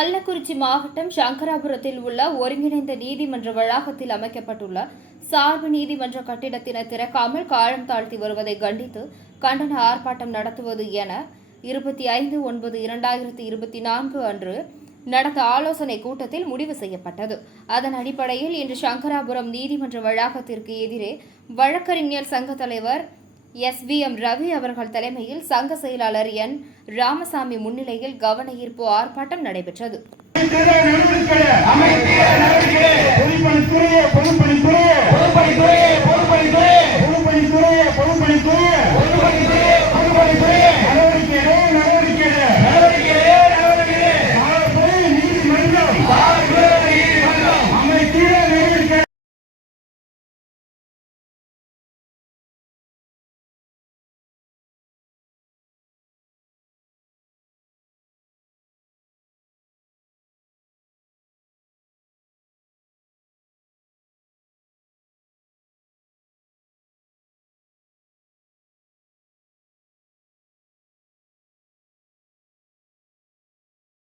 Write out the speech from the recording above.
கள்ளக்குறிச்சி மாவட்டம் சங்கராபுரத்தில் உள்ள ஒருங்கிணைந்த நீதிமன்ற வளாகத்தில் அமைக்கப்பட்டுள்ள சார்பு நீதிமன்ற கட்டிடத்தினை திறக்காமல் காலம் தாழ்த்தி வருவதை கண்டித்து கண்டன ஆர்ப்பாட்டம் நடத்துவது என இருபத்தி ஐந்து ஒன்பது இரண்டாயிரத்தி இருபத்தி நான்கு அன்று நடந்த ஆலோசனை கூட்டத்தில் முடிவு செய்யப்பட்டது. அதன் அடிப்படையில் இன்று சங்கராபுரம் நீதிமன்ற வளாகத்திற்கு எதிரே வழக்கறிஞர் சங்க தலைவர் எஸ் வி எம் ரவி அவர்கள் தலைமையில் சங்க செயலாளர் என் ராமசாமி முன்னிலையில் கவன ஈர்ப்பு ஆர்ப்பாட்டம் நடைபெற்றது. பொதுப்பணித்துறை